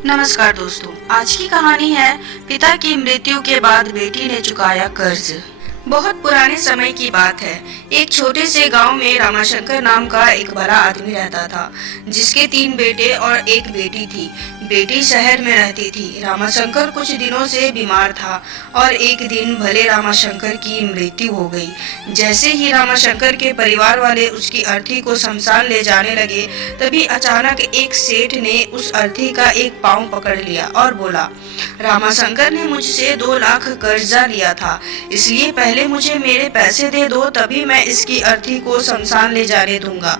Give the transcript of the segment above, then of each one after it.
नमस्कार दोस्तों, आज की कहानी है पिता की मृत्यु के बाद बेटी ने चुकाया कर्ज। बहुत पुराने समय की बात है। एक छोटे से गांव में रामाशंकर नाम का एक बड़ा आदमी रहता था, जिसके 3 बेटे और एक बेटी थी। बेटी शहर में रहती थी। रामाशंकर कुछ दिनों से बीमार था और एक दिन भले रामाशंकर की मृत्यु हो गई। जैसे ही रामाशंकर के परिवार वाले उसकी अर्थी को शमशान ले जाने लगे, तभी अचानक एक सेठ ने उस अर्थी का एक पांव पकड़ लिया और बोला, रामाशंकर ने मुझसे 2 लाख कर्जा लिया था, इसलिए पहले मुझे मेरे पैसे दे दो, तभी मैं इसकी अर्थी को शमशान ले जाने दूंगा।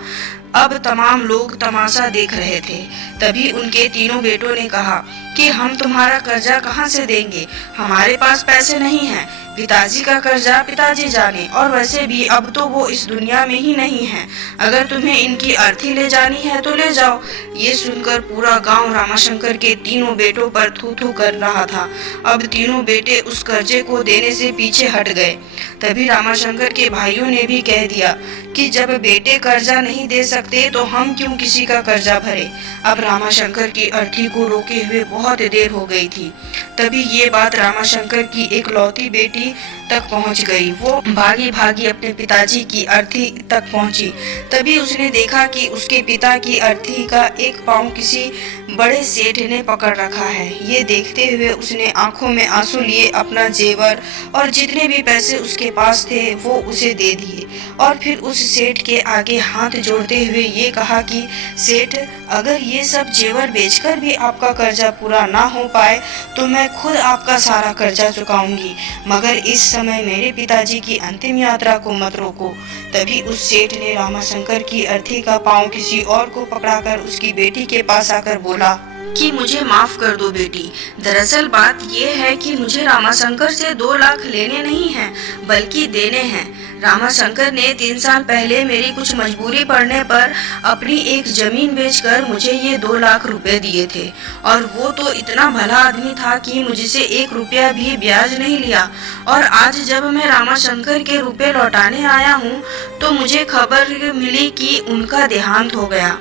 अब तमाम लोग तमाशा देख रहे थे। तभी उनके तीनों बेटों ने कहा कि हम तुम्हारा कर्जा कहाँ से देंगे, हमारे पास पैसे नहीं हैं। पिताजी का कर्जा पिताजी जाने, और वैसे भी अब तो वो इस दुनिया में ही नहीं है। अगर तुम्हें इनकी अर्थी ले जानी है तो ले जाओ। ये सुनकर पूरा गांव रामाशंकर के तीनों बेटों पर थू थू कर रहा था। अब तीनों बेटे उस कर्जे को देने से पीछे हट गए। तभी रामाशंकर के भाइयों ने भी कह दिया कि जब बेटे कर्जा नहीं दे सकते तो हम क्यों किसी का कर्जा भरे। अब रामाशंकर की अर्थी को रोके हुए बहुत देर हो गई थी। तभी ये बात रामाशंकर की इकलौती बेटी तक पहुंच गई। वो भागी भागी अपने पिताजी की अर्थी तक पहुंची। तभी उसने देखा कि उसके पिता की अर्थी का एक पांव किसी बड़े सेठ ने पकड़ रखा है। ये देखते हुए उसने आंखों में आंसू लिए अपना जेवर और जितने भी पैसे उसके पास थे वो उसे दे दिए, और फिर उस सेठ के आगे हाथ जोड़ते हुए ये कहा कि सेठ, अगर ये सब जेवर बेचकर भी आपका कर्जा पूरा ना हो पाए तो मैं खुद आपका सारा कर्जा चुकाऊंगी, मगर इस समय मेरे पिताजी की अंतिम यात्रा को मत रोको। तभी उस सेठ ने रामाशंकर की अर्थी का पांव किसी और को पकड़ाकर उसकी बेटी के पास आकर बोला कि मुझे माफ कर दो बेटी। दरअसल बात ये है कि मुझे रामाशंकर से 2 लाख लेने नहीं हैं, बल्कि देने हैं। रामाशंकर ने 3 साल पहले मेरी कुछ मजबूरी पड़ने पर अपनी एक जमीन बेचकर मुझे ये 2 लाख रुपए दिए थे, और वो तो इतना भला आदमी था कि मुझसे 1 रुपया भी ब्याज नहीं लिया। और आज जब मैं रामाशंकर के रुपए लौटाने आया हूँ तो मुझे खबर मिली कि उनका देहांत हो गया,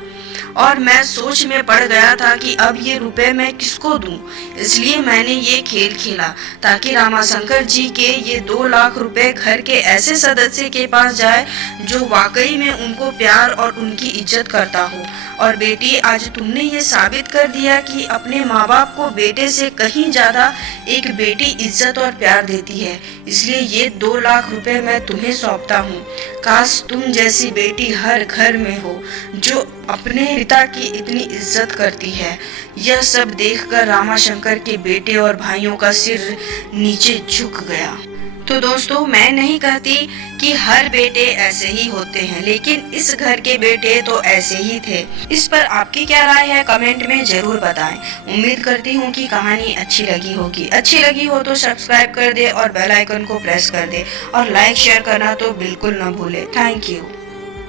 और मैं सोच में पड़ गया था कि अब ये रुपए मैं किसको दूं। इसलिए मैंने ये खेल खेला ताकि रामाशंकर जी के ये 2 लाख रुपए घर के ऐसे सदस्य के पास जाए जो वाकई में उनको प्यार और उनकी इज्जत करता हो। और बेटी, आज तुमने ये साबित कर दिया कि अपने माँ बाप को बेटे से कहीं ज्यादा एक बेटी इज्जत और प्यार देती है, इसलिए ये 2 लाख रुपए मैं तुम्हें सौंपता हूँ। काश तुम जैसी बेटी हर घर में हो जो अपने पिता की इतनी इज्जत करती है। यह सब देखकर रामाशंकर के बेटे और भाइयों का सिर नीचे झुक गया। तो दोस्तों, मैं नहीं कहती कि हर बेटे ऐसे ही होते हैं, लेकिन इस घर के बेटे तो ऐसे ही थे। इस पर आपकी क्या राय है, कमेंट में जरूर बताएं। उम्मीद करती हूँ कि कहानी अच्छी लगी होगी। अच्छी लगी हो तो सब्सक्राइब कर दे और बेल आइकन को प्रेस कर दे, और लाइक शेयर करना तो बिल्कुल न भूले। Thank you.